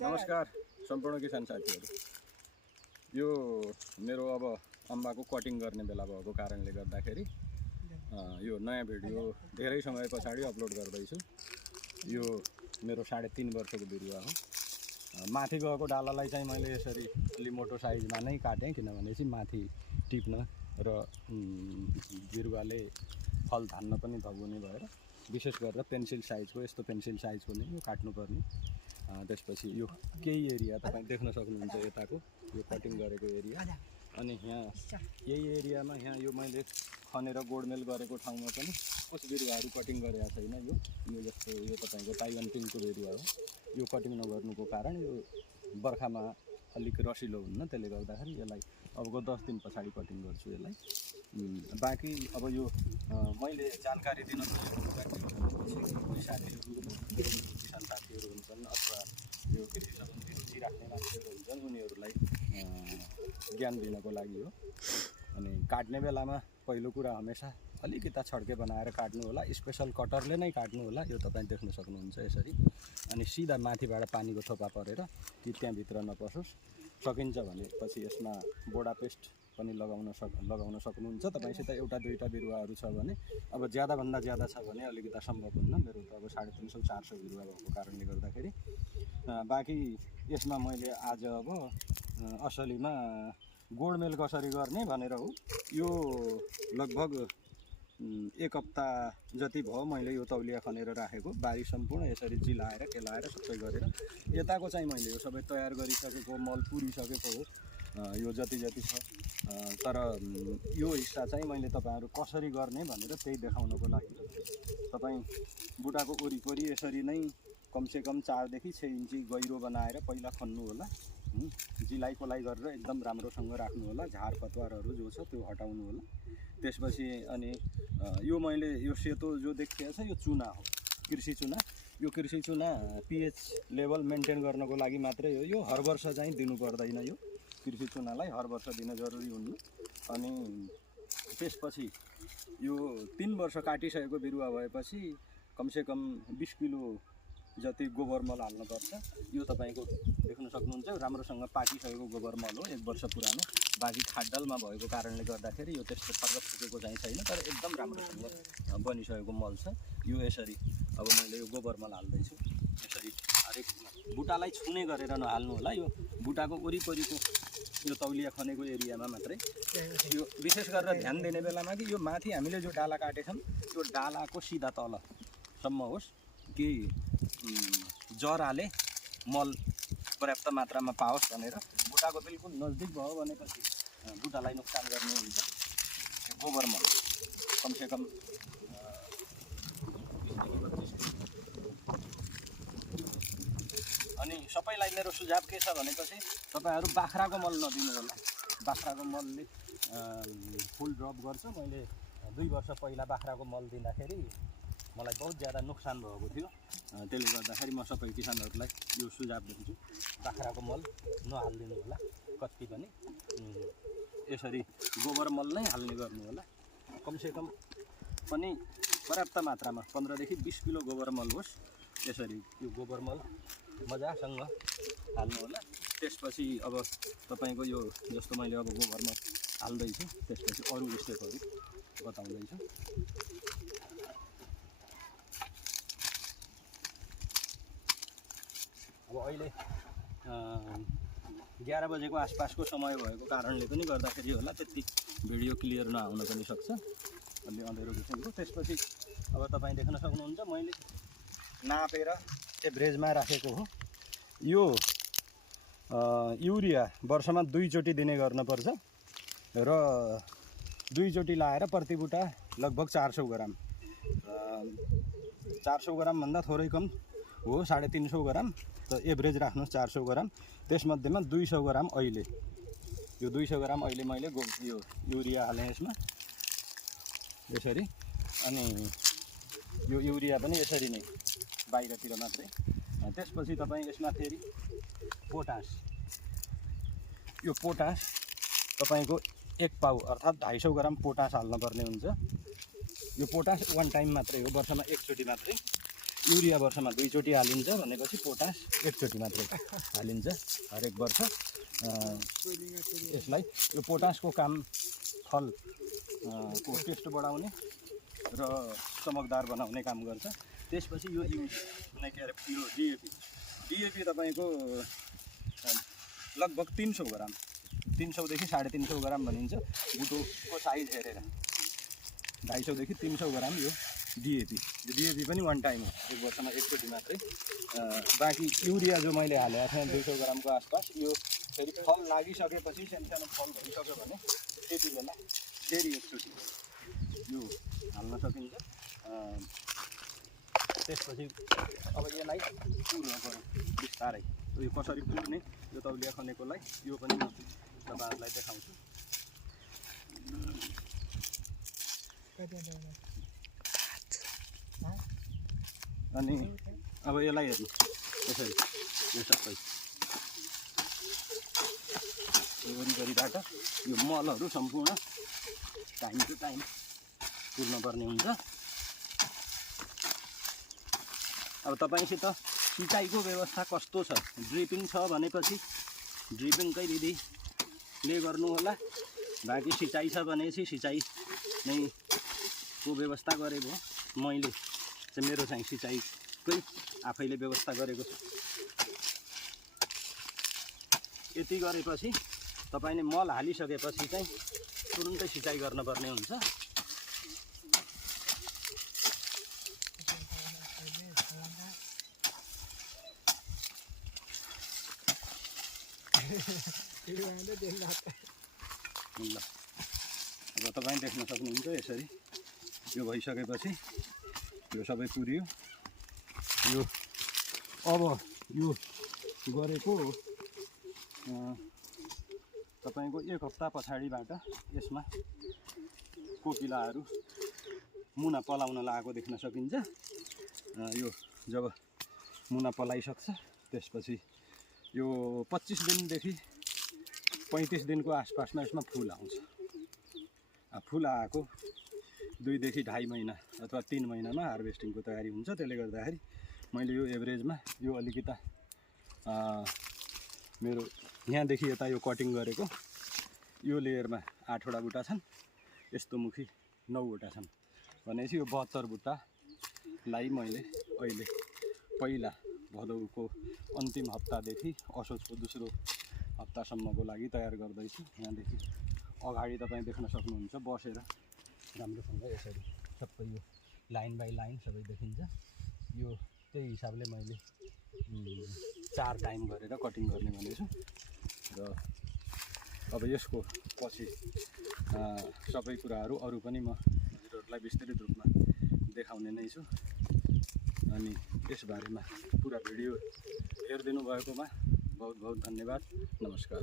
नमस्कार सम्पूर्ण किसान साथीहरू। यो मेरो अब अम्बाको कटिङ गर्ने बेला भएको कारणले गर्दाखेरि यो नयाँ भिडियो धेरै समय पछाडि अपलोड गर्दैछु। यो मेरो 3.5 वर्षको बिरुवा हो। माथि गएको डालालाई चाहिँ मैले यसरी अलि मोटो साइजमा नै काटेँ, किनभने चाहिँ माथि टिप्न र बिरुवाले फल धान्न पनि भगुने भएर विशेष गरेर पेन्सिल साइजको, यस्तो पेन्सिल साइजको नै यो काट्नुपर्ने। त्यसपछि यो केही एरिया तपाईँ देख्न सक्नुहुन्छ, यताको यो कटिङ गरेको एरिया, अनि यहाँ यही एरियामा यहाँ यो मैले खनेर गोडमेल गरेको ठाउँमा पनि कुछ बिरुवाहरू कटिङ गरेको छैन। यो जस्तो यो तपाईँको ताइवान पिङको बिरुवा हो। यो कटिङ नगर्नुको कारण यो बर्खामा अलिक रसिलो हुन्न, त्यसले गर्दाखेरि यसलाई अबको 10 दिन पछाडि कटिङ गर्छु यसलाई। बाँकी अब यो मैले जानकारी दिन किसान साथीहरू हुन्छन् अथवा यो कृषिसँग रुचि राख्ने मान्छेहरू हुन्छन्, उनीहरूलाई ज्ञान दिनको लागि हो। अनि काट्ने बेलामा पहिलो कुरा हमेसा अलिकता छड्के बनाएर काट्नु होला, स्पेसल कटरले नै काट्नु होला। यो तपाईँ देख्न सक्नुहुन्छ यसरी। अनि सिधा माथिबाट पानीको थोपा परेर कि त्यहाँभित्र नपसोस्। सकिन्छ भने पछि यसमा बोडा पेस्ट पनि लगाउन सक्नुहुन्छ। तपाईसित एउटा दुईटा बिरुवाहरू छ भने, अब ज्यादाभन्दा ज्यादा छ भने अलिकता सम्भव हुन्न। मेरो त अब 350-400 बिरुवा भएको कारणले गर्दाखेरि बाँकी यसमा मैले आज अब असलीमा गोडमेल कसरी गर्ने भनेर हो। यो लगभग 1 हप्ता जति भयो मैले यो तौलिया खनेर राखेको। बारी सम्पूर्ण यसरी जिलाएर केलाएर सबै गरेर यताको चाहिँ मैले यो सबै तयार गरिसकेको, मल पुरिसकेको हो यो जति छ। तर यो हिस्सा चाहिँ मैले तपाईँहरू कसरी गर्ने भनेर त्यही देखाउनको लागि तपाईँ बुटाको वरिपरि यसरी नै कमसेकम 4 देखि 6 इन्ची गहिरो बनाएर पहिला खन्नु होला। जिलाइ कोलाइ गरेर एकदम राम्रोसँग राख्नु होला। झार पतवारहरू जो छ त्यो हटाउनु होला। त्यसपछि अनि यो मैले यो सेतो जो देखिएको छ यो चुना हो, कृषि चुना। यो कृषि चुना पीएच लेभल मेन्टेन गर्नको लागि मात्रै हो। यो हर वर्ष चाहिँ दिनु पर्दैन। यो कृषि चुनालाई हर वर्ष दिन जरुरी हुन्न। अनि त्यसपछि यो 3 वर्ष काटिसकेको बिरुवा भएपछि कमसेकम 20 किलो जति गोबर मल हाल्नुपर्छ। यो तपाईँको देख्न सक्नुहुन्छ राम्रोसँग पाकिसकेको गोबर मल हो, 1 वर्ष पुरानो। बाँकी खाडलमा भएको कारणले गर्दाखेरि यो त्यस्तो फरक फुकेको चाहिँ छैन, तर एकदम राम्रोसँग बनिसकेको मल छ। यो यसरी अब मैले यो गोबर मल हाल्दैछु। यसरी हरेक बुटालाई छुने गरेर नहाल्नु होला। यो बुटाको वरिपरिको यो तौलिया खनेको एरियामा मात्रै यो विशेष गरेर ध्यान दिने बेलामा कि यो माथि हामीले जो डाला काटेछौँ त्यो डालाको सिधा तलसम्म होस् कि जराले मल पर्याप्त मात्रामा पाओस् भनेर। बुटाको बिल्कुल नजिक भयो भनेपछि बुटालाई नोक्सान गर्ने हुन्छ। गोबर मल कमसेकम 20-25 अनि सबैलाई मेरो सुझाव के छ भनेपछि तपाईँहरू बाख्राको मल नदिनु होला। बाख्राको मलले फुल ड्रप गर्छ। मैले 2 वर्ष पहिला बाख्राको मल दिँदाखेरि मलाई बहुत ज्यादा नोक्सान भएको थियो। त्यसले गर्दाखेरि म सबै किसानहरूलाई यो सुझाव दिन्छु, बाख्राको मल नहालिदिनु होला कति पनि। यसरी गोबर मल नै हाल्ने गर्नु होला। कमसेकम पनि पर्याप्त मात्रामा 15 देखि 20 किलो गोबर मल होस्। यसरी यो गोबर मल मजासँग हाल्नु होला। त्यसपछि अब तपाईँको यो जस्तो मैले अब गोबर मल हाल्दैछु, त्यसपछि अरू स्टेपहरू बताउँदैछु। अब अहिले 11 बजेको आसपासको समय भएको कारणले पनि गर्दाखेरि होला त्यति भिडियो क्लियर नआउन पनि सक्छ, अलि अँधेरो किसिमको। त्यसपछि अब तपाईँ देख्न सक्नुहुन्छ मैले नापेर एभरेजमा राखेको हो। यो युरिया वर्षमा 2 चोटि दिने गर्नुपर्छ र 2 चोटि लाएर प्रति बुटा लगभग 400 ग्राम। 400 ग्रामभन्दा थोरै कम हो, 350 ग्राम। त एभरेज राख्नुहोस् 400 ग्राम। त्यसमध्येमा 200 ग्राम अहिले, यो 200 ग्राम अहिले मैले यो युरिया हालेँ यसमा यसरी। अनि यो युरिया पनि यसरी नै बाहिरतिर मात्रै। त्यसपछि तपाईँ यसमा फेरि पोटास, यो पोटास तपाईँको 1 पाउ अर्थात् 250 ग्राम पोटास हाल्नुपर्ने हुन्छ। यो पोटास 1 टाइम मात्रै हो, वर्षमा 1 चोटि मात्रै। युरिया वर्षमा 2 चोटि हालिन्छ भनेपछि पोटास एकचोटि मात्रै हालिन्छ हरेक वर्ष। यसलाई यो पोटासको काम फल को टेस्ट बढाउने र चमकदार बनाउने काम गर्छ। त्यसपछि यो के अरे यो डिएपी तपाईँको लगभग 300 ग्राम 300 देखि 350 ग्राम भनिन्छ बुटोको साइज हेरेर 250 देखि 300 ग्राम यो डिएपी पनि वान टाइम हो, एक वर्षमा एकचोटि मात्रै। बाँकी युरिया जो मैले हालेको थिएँ 200 ग्रामको आसपास, यो फेरि फल लागिसकेपछि सानो फल भइसक्यो भने त्यति बेला फेरि एकचोटि यो हाल्न सकिन्छ। त्यसपछि अब यसलाई पुर्नु पर्यो बिस्तारै। यो कसरी पुर्ने यो तौलिया खनेकोलाई यो पनि म तपाईँहरूलाई देखाउँछु। अनि अब यसलाई हेर्नु यसरी यो सबै वरिपरिबाट यो मलहरू सम्पूर्ण टाइम टु टाइम पुर्नुपर्ने हुन्छ। अब तपाईँसित सिँचाइको व्यवस्था कस्तो छ, ड्रिपिङ छ भनेपछि ड्रिपिङकै विधिले गर्नु होला। बाँकी सिँचाइ छ भनेपछि सिँचाइ नै को व्यवस्था गरेको मैले चाहिँ मेरो चाहिँ सिँचाइकै आफैले व्यवस्था गरेको छु। यति गरेपछि तपाईँले मल हालिसकेपछि चाहिँ तुरुन्तै सिँचाइ गर्नुपर्ने हुन्छ। ल अब तपाईँ देख्न सक्नुहुन्छ यसरी यो भइसकेपछि यो सबै पुरियो। यो अब यो गरेको तपाईँको 1 हप्ता पछाडिबाट यसमा कोपिलाहरू मुना पलाउन लागेको देख्न सकिन्छ। यो जब मुना पलाइसक्छ त्यसपछि यो 25 दिनदेखि 35 दिनको आसपासमा यसमा फुल आउँछ। फुल आएको 2 देखि 2.5 महिना अथवा 3 महिनामा हार्भेस्टिङको तयारी हुन्छ। त्यसले गर्दाखेरि मैले यो एभरेजमा यो अलिकता मेरो यहाँदेखि यता यो कटिङ गरेको यो लेयरमा 8 वटा बुट्टा छन्, यस्तो मुखी 9 वटा छन् भनेपछि यो 72 बुट्टालाई मैले अहिले पहिला भदौको अन्तिम हप्तादेखि असोजको दोस्रो हप्तासम्मको लागि तयार गर्दैछु। यहाँदेखि अगाडि तपाईँ देख्न सक्नुहुन्छ बसेर राम्रोसँग यसरी सबै यो लाइन बाई लाइन सबै देखिन्छ। यो त्यही हिसाबले मैले 4 टाइम गरेर कटिङ गर्ने भनेछु। र अब यसको पछि सबै कुराहरू अरू पनि म हजुरहरूलाई विस्तृत रूपमा देखाउने नै छु। अनि यसबारेमा पुरा भिडियो हेरिदिनु भएकोमा बहुत बहुत धन्यवाद। नमस्कार।